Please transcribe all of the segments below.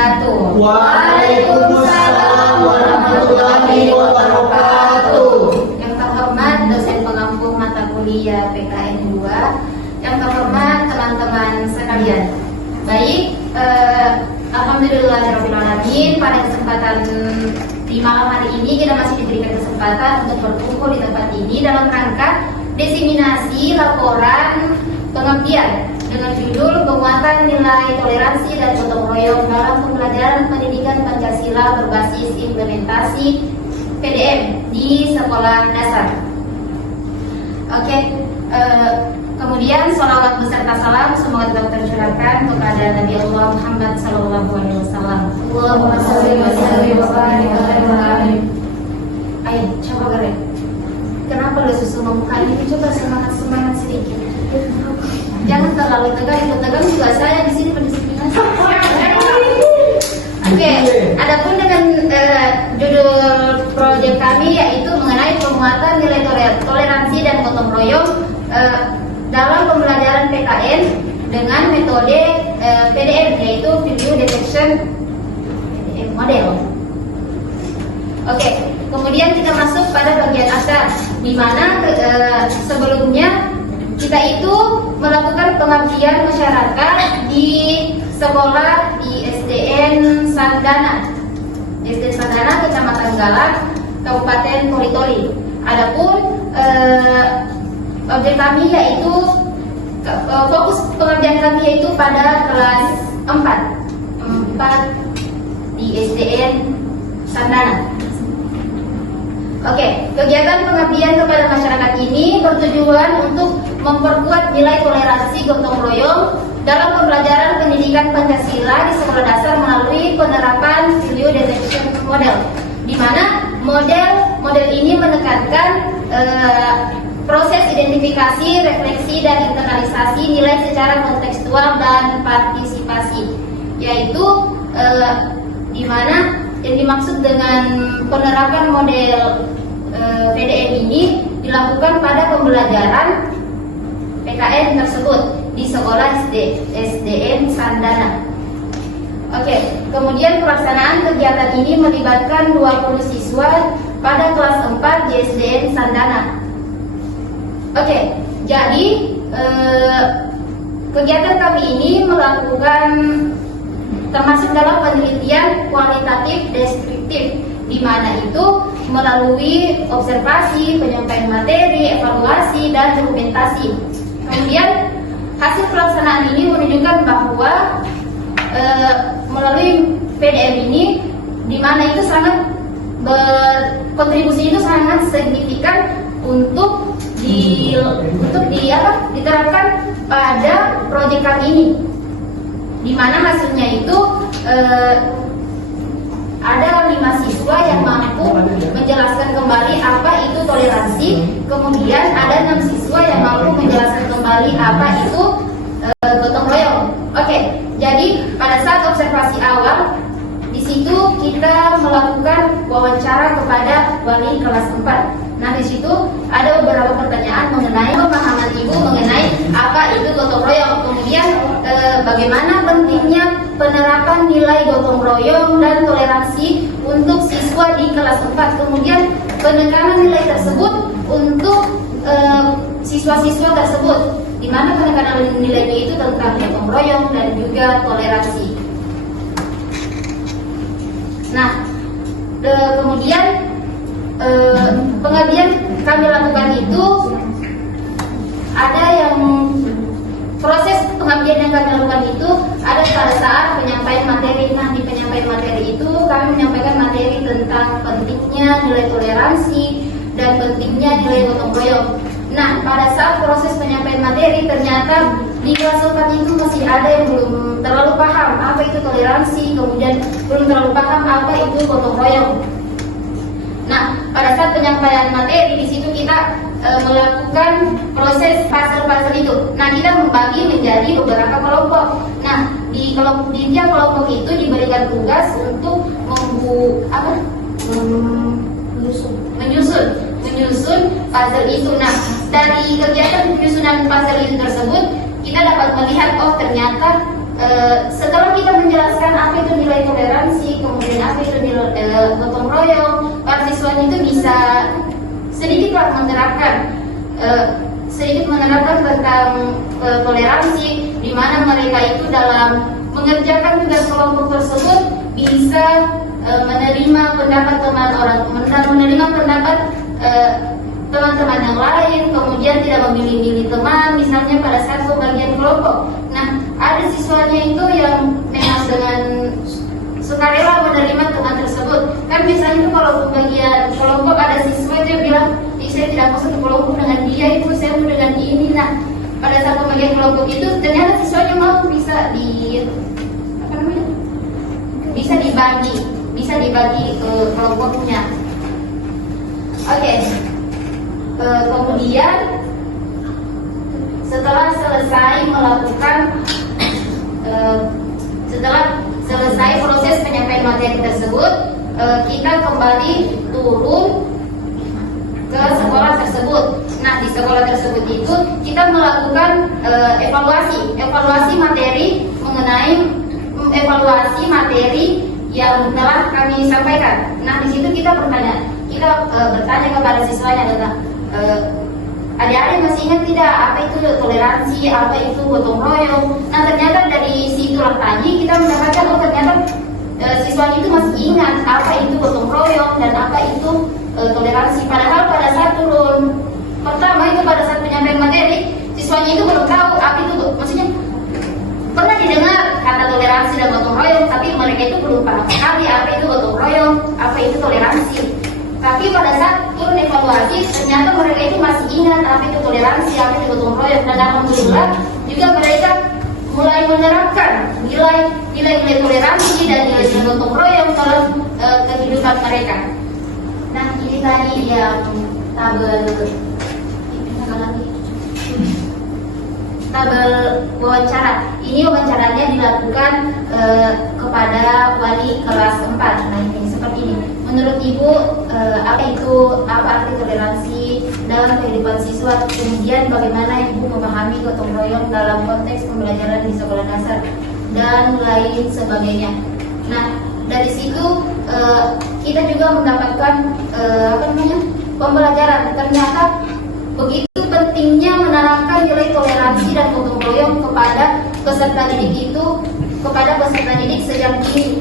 wabarakatuh. Waalaikumsalam warahmatullahi wabarakatuh. Yang terhormat dosen pengampu mata kuliah PKN 2, yang terhormat teman-teman sekalian. Baik, alhamdulillahirobbilalamin, pada kesempatan di malam hari ini kita masih diberikan kesempatan untuk berkumpul di tempat ini dalam rangka diseminasi laporan pengabdian dengan judul penguatan nilai toleransi dan gotong royong dalam pembelajaran pendidikan Pancasila berbasis implementasi PDM di sekolah dasar. Oke, kemudian sholawat beserta salam semoga tetap tercurahkan kepada Nabi Allah Muhammad SAW. Allahumma sholli wa sallim wa barik alaihi. Ayo, coba gerak. Kenapa lu susu memuka ini? Coba semangat sedikit. Jangan terlalu tegang, ikut tegang juga saya di sini berdisiplinasi. Oke, adapun dengan judul proyek kami yaitu mengenai penguatan nilai toleransi dan gotong royong dalam pembelajaran PKN dengan metode PDM, yaitu Video Detection Model. Oke, kemudian kita masuk pada bagian atas, di mana sebelumnya kita itu melakukan pengabdian masyarakat di sekolah di SDN Sandana, Kecamatan Galak, Kabupaten Toli. Adapun objek kami yaitu fokus pengabdian kami yaitu pada kelas 4 di SDN Sandana. Oke, kegiatan pengabdian kepada masyarakat ini bertujuan untuk memperkuat nilai toleransi gotong royong dalam pembelajaran pendidikan Pancasila di sekolah dasar melalui penerapan Video Detection Model, di mana model ini menekankan proses identifikasi, refleksi, dan internalisasi nilai secara kontekstual dan partisipasi, yaitu di mana yang dimaksud dengan penerapan model PDM ini dilakukan pada pembelajaran PKN tersebut di sekolah SDN Sandana. Oke, kemudian pelaksanaan kegiatan ini melibatkan 20 siswa pada kelas 4 di SDN Sandana. Oke, jadi kegiatan kami ini melakukan termasuk dalam penelitian kualitatif deskriptif, di mana itu melalui observasi, penyampaian materi, evaluasi, dan dokumentasi. Kemudian hasil pelaksanaan ini menunjukkan bahwa melalui PDM ini, di mana itu sangat berkontribusi itu sangat signifikan untuk diterapkan pada proyek kami ini, di mana hasilnya itu ada 5 siswa yang mampu menjelaskan kembali apa itu toleransi, kemudian ada 6 siswa yang mampu menjelaskan kembali apa itu gotong royong. Oke, jadi pada saat observasi awal di situ kita melakukan wawancara kepada wali kelas 4. Nah, di situ ada beberapa pertanyaan mengenai pemahaman ibu mengenai apa itu gotong royong. Kemudian bagaimana pentingnya penerapan nilai gotong royong dan toleransi untuk siswa di kelas 4. Kemudian penekanan nilai tersebut untuk siswa-siswa tersebut, di mana penekanan nilainya itu tentang gotong royong dan juga toleransi. Nah, kemudian pengabdian kami lakukan itu ada yang proses pengabdian yang kami lakukan itu ada pada saat penyampaian materi. Nah, di penyampaian materi itu kami menyampaikan materi tentang pentingnya nilai toleransi dan pentingnya nilai gotong royong. Nah, pada saat proses penyampaian materi ternyata di kelas 4 itu masih ada yang belum terlalu paham apa itu toleransi, kemudian belum terlalu paham apa itu gotong royong. Nah, pada saat penyampaian materi di situ kita melakukan proses puzzle itu. Nah, kita membagi menjadi beberapa kelompok. Nah, di tiap kelompok itu diberikan tugas untuk menyusun puzzle itu. Nah, dari kegiatan penyusunan puzzle itu tersebut kita dapat melihat ternyata setelah kita menjelaskan apa itu nilai toleransi, kemudian apa itu nilai gotong royong, para siswanya itu bisa sedikitlah menerapkan tentang toleransi, di mana mereka itu dalam mengerjakan tugas kelompok tersebut bisa menerima pendapat teman-teman yang lain, kemudian tidak memilih-milih teman, misalnya pada saat pembagian kelompok. Nah, ada siswanya itu yang memang dengan sukarela menerima teman tersebut. Kan biasanya itu kalau pembagian kelompok ada siswa itu yang bilang, saya tidak mau satu kelompok dengan dia, itu saya mau dengan ini. Nah, pada saat pembagian kelompok itu ternyata siswanya mau bisa dibagi ke kelompoknya. Oke. Kemudian setelah selesai proses penyampaian materi tersebut, kita kembali turun ke sekolah tersebut. Nah, di sekolah tersebut itu kita melakukan evaluasi materi yang telah kami sampaikan. Nah, di situ kita bertanya kepada siswanya tentang adik-adik masih ingat tidak apa itu toleransi, apa itu gotong royong. Nah, ternyata dari situlah tadi kita mendapatkan ternyata siswanya itu masih ingat apa itu gotong royong dan apa itu toleransi. Padahal pada saat turun pertama itu pada saat penyampaian materi, siswanya itu belum tahu apa itu, maksudnya pernah didengar kata toleransi dan gotong royong, tapi mereka itu belum paham sekali apa itu gotong royong, apa itu toleransi. Tapi pada saat turun evaluasi, ternyata mereka itu masih ingat apa itu toleransi, apa itu gotong royong, dan alhamdulillah juga mereka mulai menerapkan nilai-nilai toleransi dan nilai gotong royong dalam kehidupan mereka. Nah, ini tadi yang tabel wawancara. Ini wawancaranya dilakukan kepada wali kelas 4. Nah, ini seperti ini. Menurut Ibu, apa arti toleransi dalam kehidupan siswa? Kemudian bagaimana Ibu memahami gotong royong dalam konteks pembelajaran di sekolah dasar dan lain sebagainya. Nah, dari situ kita juga mendapatkan pembelajaran. Ternyata begitu pentingnya menanamkan nilai toleransi dan gotong royong kepada peserta didik sejak dini.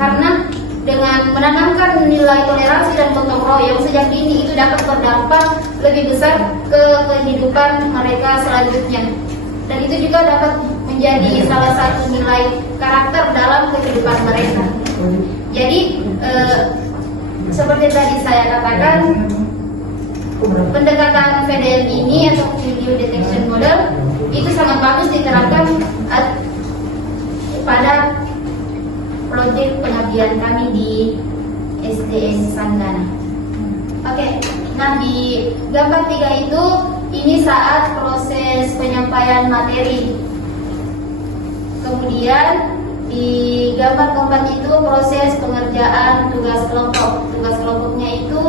Karena dengan menanamkan nilai toleransi dan gotong royong sejak dini itu dapat berdampak lebih besar ke kehidupan mereka selanjutnya. Dan itu juga dapat menjadi salah satu nilai karakter dalam kehidupan mereka. Jadi seperti tadi saya katakan, pendekatan VDM ini atau Video Detection Model itu sangat bagus diterapkan pada proyek pengabdian kami di STS Sanggana. Oke, nah di gambar 3 itu ini saat proses penyampaian materi. Kemudian di gambar keempat itu proses pengerjaan tugas kelompok. Tugas kelompoknya itu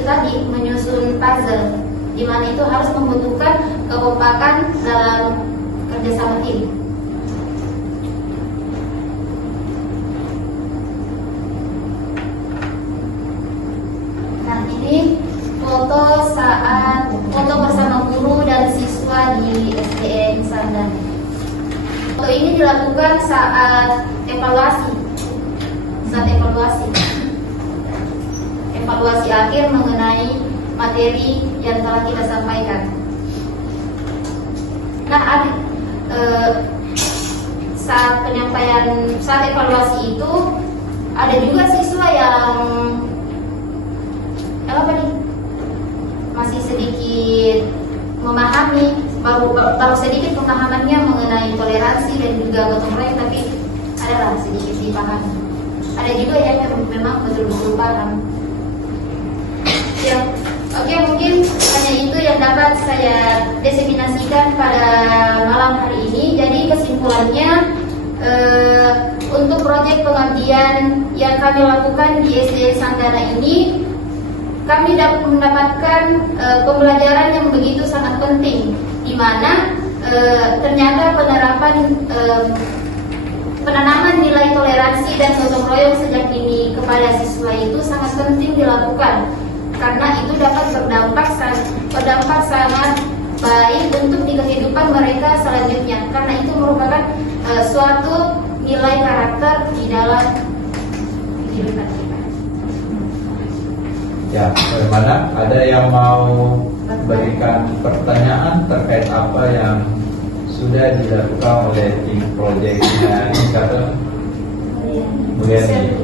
tadi menyusun puzzle, di mana itu harus membutuhkan kekompakan dalam kerjasama tim. Nah, ini foto bersama guru dan siswa di SDN Sandan. Foto ini dilakukan saat evaluasi akhir mengenai materi yang telah kita sampaikan. Nah, saat evaluasi itu ada juga siswa yang masih sedikit memahami, baru sedikit pemahamannya mengenai toleransi dan juga gotong royong, tapi adalah sedikit dipahami. Ada juga yang memang betul-betul paham. Ya, oke, mungkin hanya itu yang dapat saya diseminasikan pada malam hari ini. Jadi kesimpulannya, untuk proyek pengabdian yang kami lakukan di SD Sanggana ini, kami dapat mendapatkan pembelajaran yang begitu sangat penting, di mana ternyata penanaman nilai toleransi dan gotong royong sejak dini kepada siswa itu sangat penting dilakukan karena itu dapat berdampak sangat baik untuk di kehidupan mereka selanjutnya karena itu merupakan suatu nilai karakter di dalam kehidupan kita. Ya, bagaimana? Ada yang mau berikan pertanyaan terkait apa yang sudah dilakukan oleh tim proyeknya Indikator Mulyani?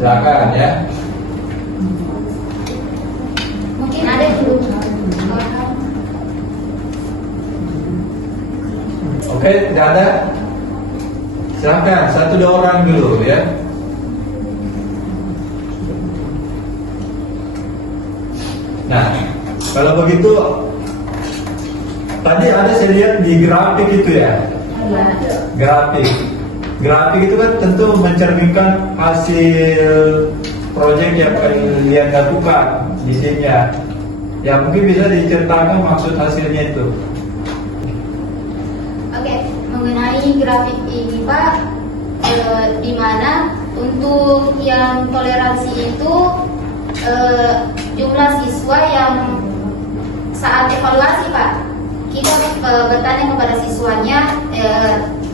Silakan ya. Mungkin ada yang belum. Oke, tidak ada. Silakan, 1-2 orang dulu ya. Nah, kalau begitu tadi ada saya lihat di grafik itu ya. Grafik itu kan tentu mencerminkan hasil proyek yang kalian lakukan di sini ya. Ya mungkin bisa diceritakan maksud hasilnya itu. Oke, mengenai grafik ini Pak, di mana untuk yang toleransi itu jumlah siswa yang saat evaluasi Pak, kita bertanya kepada siswanya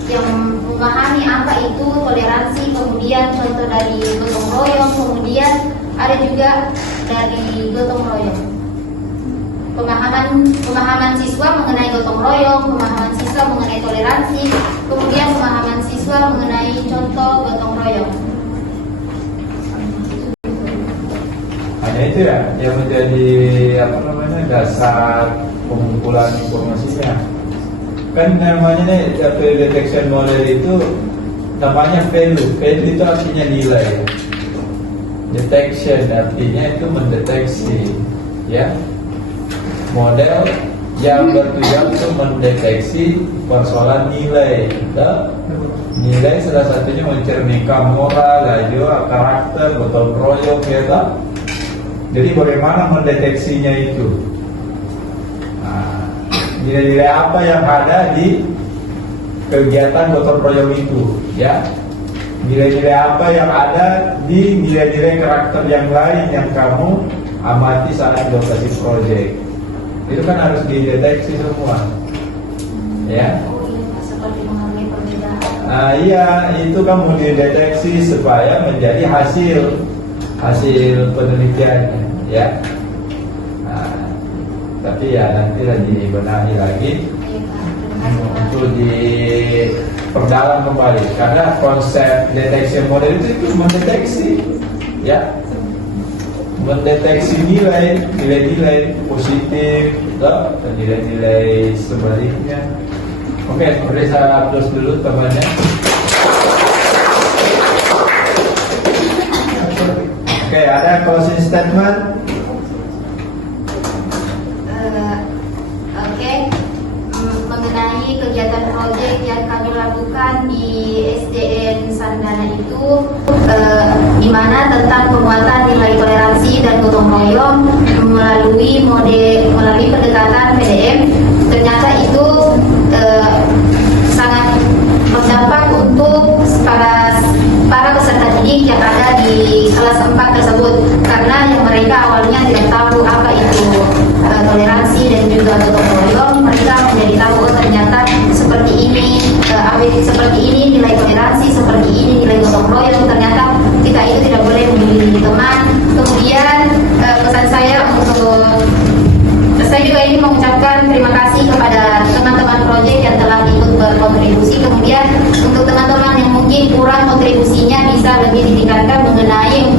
yang memahami apa itu toleransi, kemudian contoh dari gotong royong, kemudian ada juga dari gotong royong. Pemahaman siswa mengenai gotong royong, pemahaman siswa mengenai toleransi, kemudian pemahaman siswa mengenai contoh gotong royong. Hanya itu ya yang menjadi dasar pengumpulan informasinya. Kan namanya nih detection model itu namanya value itu artinya nilai. Detection artinya itu mendeteksi ya. Model yang bertujuan untuk mendeteksi persoalan nilai. Nilai salah satunya mencerminkan moral, juga karakter, gotong royong ya. Jadi bagaimana mendeteksinya itu? Nilai-nilai apa yang ada di kegiatan gotong royong itu, ya? Nilai-nilai apa yang ada di nilai-nilai karakter yang lain yang kamu amati saat lokasi proyek? Itu kan harus dideteksi semua, ya? Seperti mengenai perbedaan. Iya, itu kan mau dideteksi supaya menjadi hasil penelitiannya, ya. Tapi ya nanti dibenahi lagi untuk diperdalam kembali karena konsep detection model itu mendeteksi, ya, mendeteksi nilai-nilai positif dan nilai-nilai sebaliknya. Oke, boleh saya close dulu temannya. Oke, ada closing statement. Mengenai kegiatan proyek yang kami lakukan di SDN Sandana itu di mana tentang penguatan nilai toleransi dan gotong royong melalui pendekatan PDM, ternyata itu sangat berdampak untuk para peserta didik yang ada di kelas 4 tersebut karena yang mereka awalnya tidak tahu apa itu toleransi dan juga gotong royong. Mereka menjadi tahu ternyata seperti ini nilai toleransi, seperti ini nilai gotong royong. Ternyata kita itu tidak boleh memilih teman. Kemudian pesan saya juga ini mengucapkan terima kasih kepada teman-teman proyek yang telah ikut berkontribusi. Kemudian untuk teman-teman yang mungkin kurang kontribusinya bisa lebih ditingkatkan mengenai